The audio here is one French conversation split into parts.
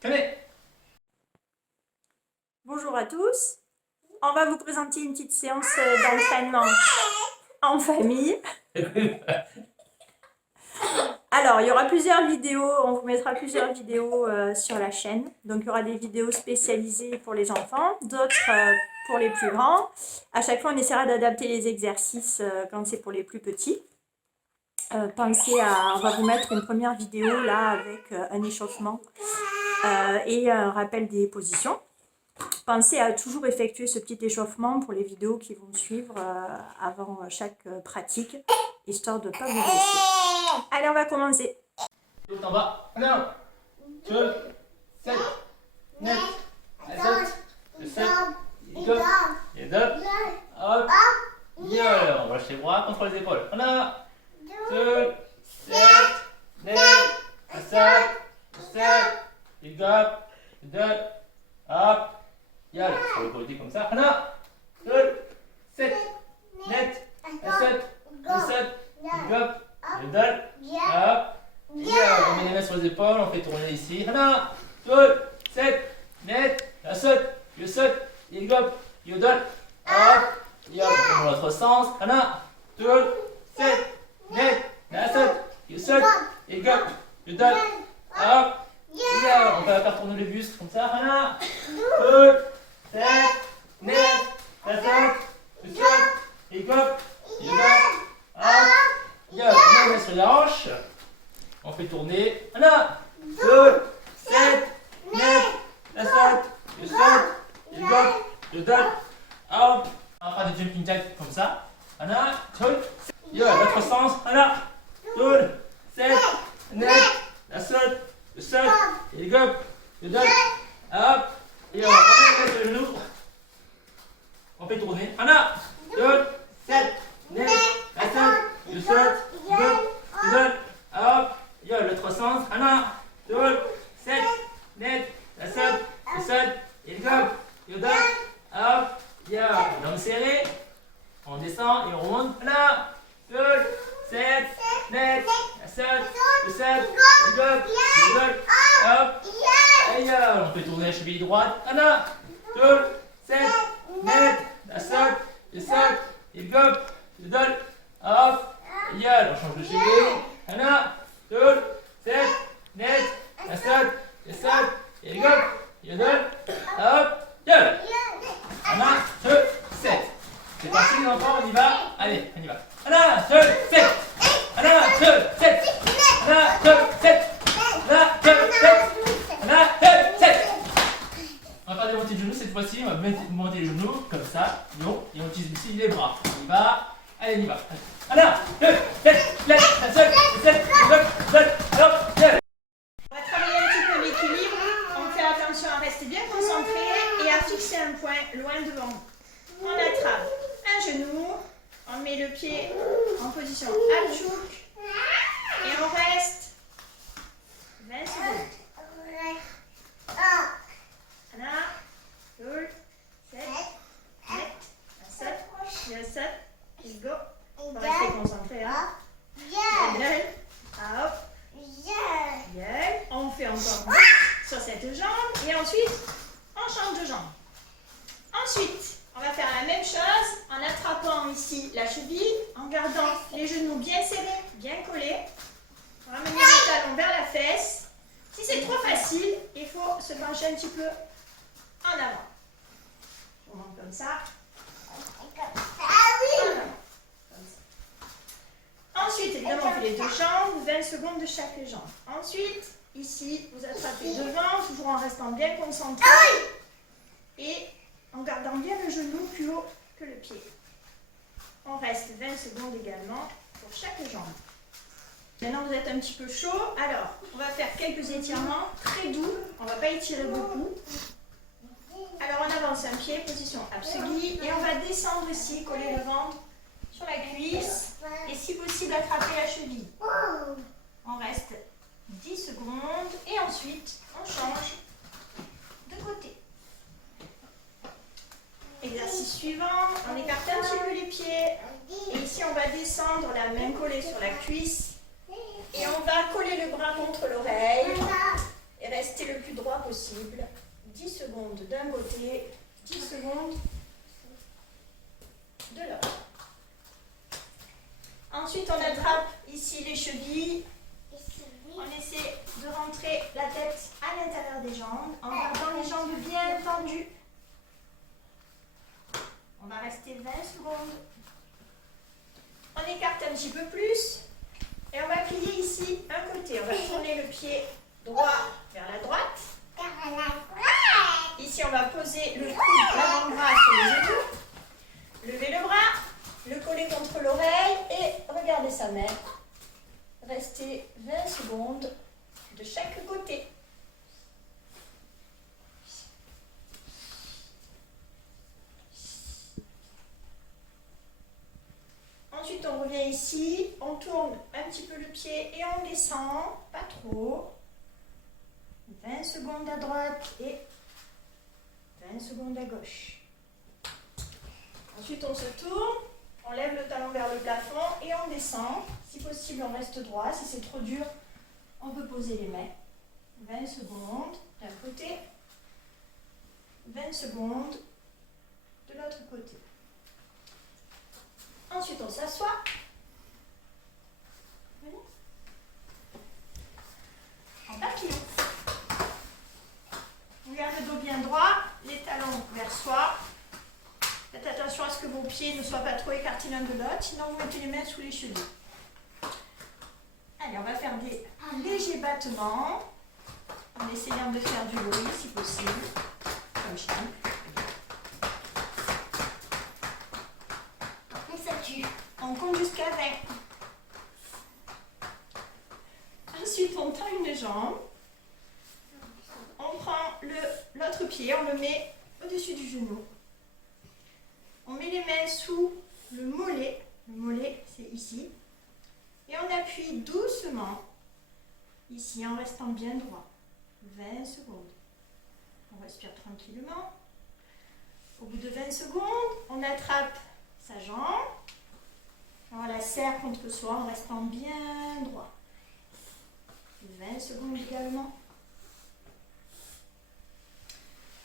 Tenez. Bonjour à tous. On va vous présenter une petite séance d'entraînement en famille. Alors, il y aura plusieurs vidéos, on vous mettra plusieurs vidéos sur la chaîne. Donc, il y aura des vidéos spécialisées pour les enfants, d'autres pour les plus grands. À chaque fois, on essaiera d'adapter les exercices quand c'est pour les plus petits. On va vous mettre une première vidéo là avec un échauffement et un rappel des positions. Pensez à toujours effectuer ce petit échauffement pour les vidéos qui vont suivre avant chaque pratique, histoire de ne pas vous blesser. Allez, on va commencer. Tout en bas. 1, 2, 7, 9, 7, 7, et 2, hop, on relâche les bras contre les épaules. 1, 2, 7, 9, 7, 7, et 2, hop, sur le côté comme ça. 1, 2, 7, 9, 7, 7, et 2, hop. On met les mains sur les épaules, on fait tourner ici. 1, 2, 7, 9, 7, et hop, dans l'autre sens. 1, 2, 7, 9, 7, et hop, hop. On va faire tourner le buste comme ça. 1, 2, 7, 9, 7, et hop, on met les mains sur les hanches. On fait tourner. 1, 2, 7, 9, 7, et hop. On va faire des jumping jacks comme ça. 1, 2, l'autre sens. 1, 2, 7, 9, 7, et hop, hop. Et on met les genoux. On fait tourner. 1, 2, 7, 9, 7, hop. L'autre sens. 1, 2, 7, 9, 7, et hop, hop. Langue serrée. On descend et on remonte. 1, 2, 7, 9, 7, et hop. On fait tourner la cheville droite. 1, 2, 7, 9, 7, et hop, hop. On change de cheville. 1, 2, 7, 9, 7, et hop, hop, 1, 2, 7. C'est parti les enfants, on y va. Allez, on y va. 1, 2, 7. 1, 2, 7. 1, 2, 7. 1, 2, 7. 1, 2, 7. On va faire des montées de genoux cette fois-ci. On va monter les genoux comme ça. Et on utilise aussi les bras. On y va. Allez, on y va. 1, 2, 7, 9, 7, 7, hop, On va travailler un petit peu l'équilibre. On fait attention à rester bien concentré et à fixer un point loin devant nous. On attrape un genou, on met le pied en position halchouk et on reste 20 secondes. 1, 2, 7, 9, 7, et go. On va rester concentré. Hop. On fait encore sur cette jambe et ensuite on change de jambe. Ensuite, on va faire la même chose en attrapant ici la cheville, en gardant les genoux bien serrés, bien collés. On va ramener le talon vers la fesse. Si c'est trop facile, il faut se pencher un petit peu en avant. On monte comme ça. En avant. Ensuite, évidemment, on fait les deux jambes, 20 secondes de chaque jambe. Ensuite, ici, vous attrapez devant, toujours en restant bien concentré et en gardant bien le genou plus haut que le pied. On reste 20 secondes également pour chaque jambe. Maintenant, vous êtes un petit peu chaud. Alors, on va faire quelques étirements très doux. On ne va pas étirer beaucoup. Alors, on avance un pied, position absegui, et on va descendre ici, coller le ventre sur la cuisse et si possible attraper la cheville. On reste 10 secondes et ensuite on change de côté. Exercice suivant, on écarte un petit peu les pieds et ici on va descendre la main collée sur la cuisse et on va coller le bras contre l'oreille et restez le plus droit possible. 10 secondes d'un côté, 10 secondes de l'autre. Ensuite, on attrape ici les chevilles. On essaie de rentrer la tête à l'intérieur des jambes en gardant les jambes bien tendues. On va rester 20 secondes. On écarte un petit peu plus et on va plier ici un côté. On va tourner le pied droit vers la droite. Ici, on va poser le coude, l'avant-bras sur le genou. Levez le bras, le coller contre l'oreille et regardez sa main. Restez 20 secondes de chaque côté. Ensuite, on revient ici, on tourne un petit peu le pied et on descend, pas trop. 20 secondes à droite et 20 secondes à gauche. Ensuite, on se tourne, on lève le talon vers le plafond et on descend. Si possible, on reste droit. Si c'est trop dur, on peut poser les mains. 20 secondes d'un côté, 20 secondes de l'autre côté. Ensuite, on s'assoit. En papillon. On garde le dos bien droit, les talons vers soi. Faites attention à ce que vos pieds ne soient pas trop écartés l'un de l'autre, sinon vous mettez les mains sous les chevilles. Allez, on va faire des légers battements en essayant de faire du bruit si possible, comme chien. On compte jusqu'à 20. Ensuite, on tend une jambe. On prend l'autre pied, on le met au-dessus du genou. On met les mains sous le mollet. Le mollet, c'est ici. Et on appuie doucement, ici, en restant bien droit. 20 secondes. On respire tranquillement. Au bout de 20 secondes, on attrape sa jambe. On la serre contre soi en restant bien droit. 20 secondes également.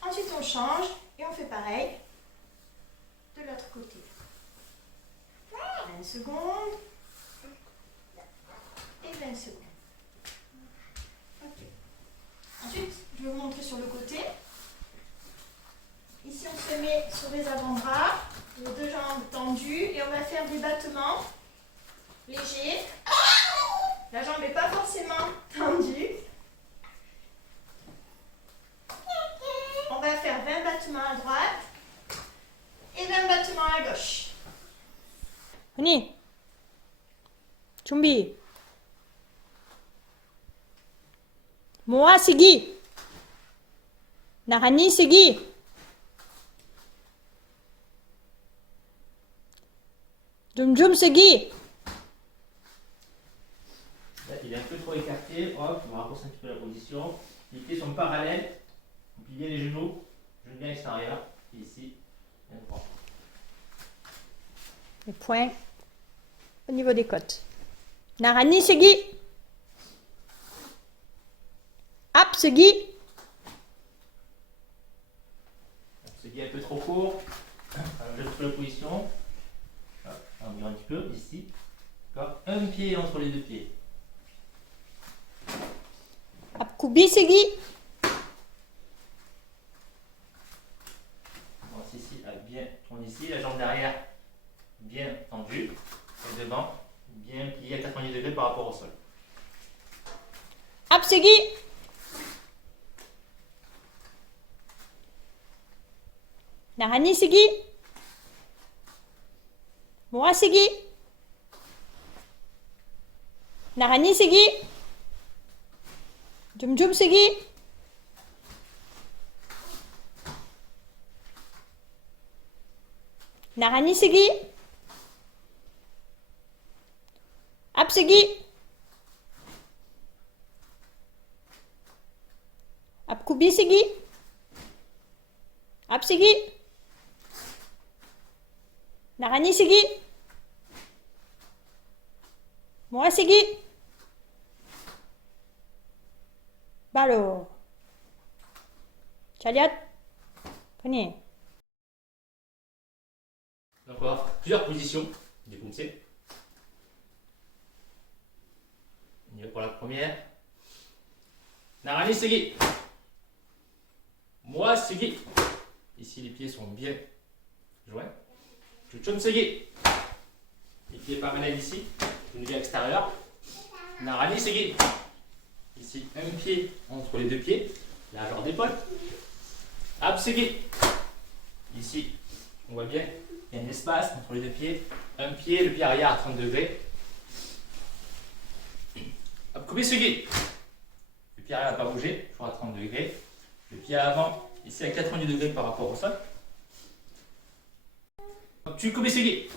Ensuite, on change et on fait pareil de l'autre côté. 20 secondes et 20 secondes. Ok. Ensuite, je vais vous montrer sur le côté. Ici, on se met sur les avant-bras, les deux jambes tendues et on va faire des battements légers. La jambe n'est pas forcément tendue. On va faire 20 battements à droite et 20 battements à gauche. 언니, 준비. 모아 쓰기. 나란히 쓰기. 줌줌 쓰기. Là, il est un peu trop écarté. Hop, on va raccourcir un petit peu la position. Les pieds sont parallèles. On plie bien les genoux. Genoux bien extérieurs. Ici, bien droit. Les poings au niveau des côtes. 나란히 쓰기. 앞 쓰기. On se dit un peu trop court. Alors, je trouve la position. Hop, on vire un petit peu ici. D'accord. Un pied entre les deux pieds. 앞굽이 쓰기. On ici, bien, on ici, la jambe derrière bien tendue. Et devant, bien pliée à 90 degrés par rapport au sol. 앞 쓰기. 나란히 쓰기. 모아 쓰기. 나란히 쓰기. 줌줌 쓰기. 나란히 쓰기. 앞쓰기. 앞굽이 쓰기. 앞쓰기. 나란히 쓰기. 모아 쓰기. 바로 Chariot. Prenez. Donc on va avoir plusieurs positions du pompier. On y va pour la première. Narani Segi. Moi Segi. Ici les pieds sont bien joints. Chuchon Segi. Les pieds parallèles ici. Une vie extérieure. Narani Segi. Ici un pied entre les deux pieds. Largeur d'épaule. Ab Segi. Ici on voit bien. Il y a un espace entre les deux pieds. Un pied, le pied arrière à 30 degrés. Hop, Kubi Sugi. Le pied arrière n'a pas bougé, toujours à 30 degrés. Le pied avant, ici à 90 degrés par rapport au sol. Hop, tu Kubi Sugi.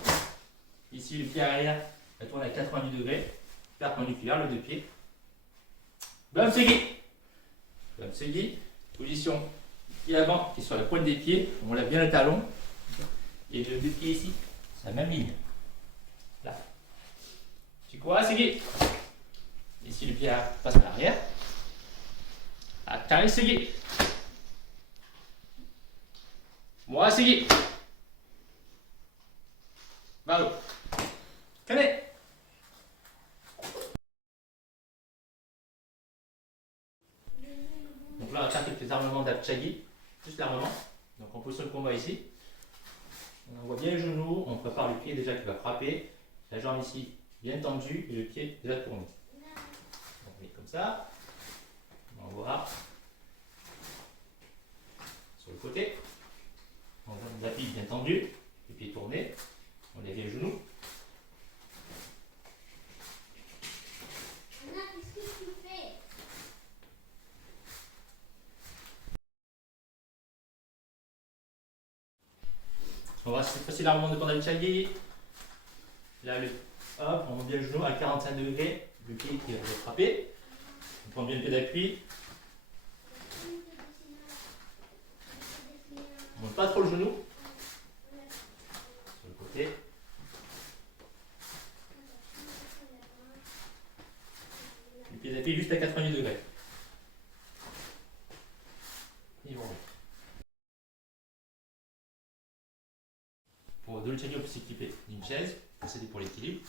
Ici, le pied arrière, elle tourne à 90 degrés. Perpendiculaire, le deux pieds. Bam Sugi. Bam Sugi. Position pied avant qui est sur la pointe des pieds. On lève bien le talon. Et le deux pieds ici, c'est la même ligne. Là. Chikwa Segi. Ici, le pied passe à l'arrière. Atari Segi. Moi Segi. Baru. Kane. Donc là, on va faire quelques armements d'Apchagi. Juste l'armement. Donc en position de combat ici. On voit bien le genou, on prépare le pied déjà qui va frapper, la jambe ici bien tendue et le pied déjà tourné. On met comme ça, on envoie sur le côté, on a l'appui bien tendu, le pied tourné, on lève les genoux. On va cette fois-ci l'armement de Pandalichagi. Là, hop, on monte bien le genou à 45 degrés, le pied qui va frapper. On prend bien le pied d'appui. On ne monte pas trop le genou. Sur le côté. Le pied d'appui juste à 90 degrés. Et voilà. Pour Dolce on peut s'équiper d'une chaise, c'est pour l'équilibre.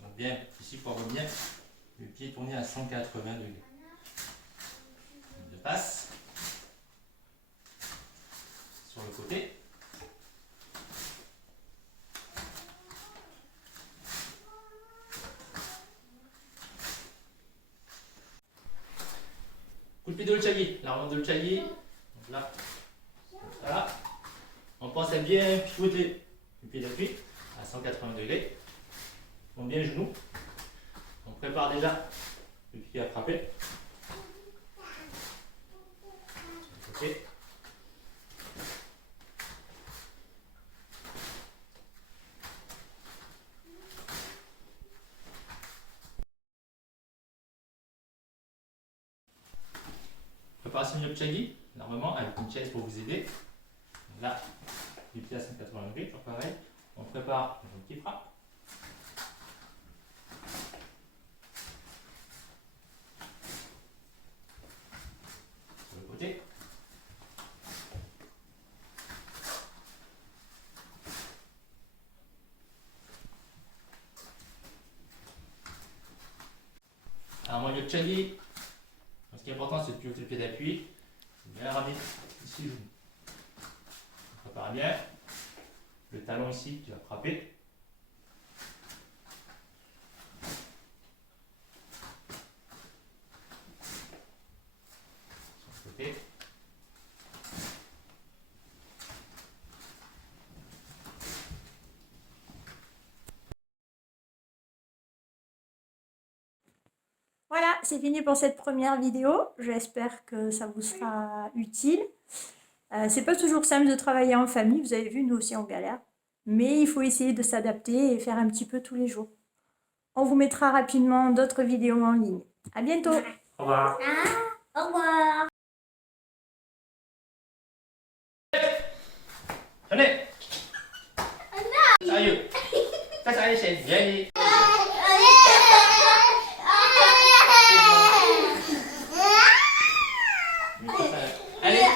Donc bien, ici pour avoir bien le pied tourné à 180 degrés. De passe. Sur le côté. Coup de pied Dolce, l'arme de Dolce. Donc là, voilà. On pense à bien pivoter le pied d'appui à 180 degrés. On monte bien le genou. On prépare déjà le pied à frapper. Okay. Préparation de Chagi, normalement avec une chaise pour vous aider. Donc là, les pieds à 180 degrés, toujours pareil. On prépare le petit frappe. Sur le côté. Alors, moi, le Chagi, ce qui est important, c'est de pivoter le pied d'appui. Bien ramener ici le genou. On prépare bien. Le talon ici qui va frapper. Sur le côté. Voilà, c'est fini pour cette première vidéo. J'espère que ça vous sera utile. C'est pas toujours simple de travailler en famille, vous avez vu, nous aussi on galère. Mais il faut essayer de s'adapter et faire un petit peu tous les jours. On vous mettra rapidement d'autres vidéos en ligne. À bientôt. Au revoir. Au revoir. Tenez. Sérieux. Ça, c'est la chaise. Viens, allez. Allez.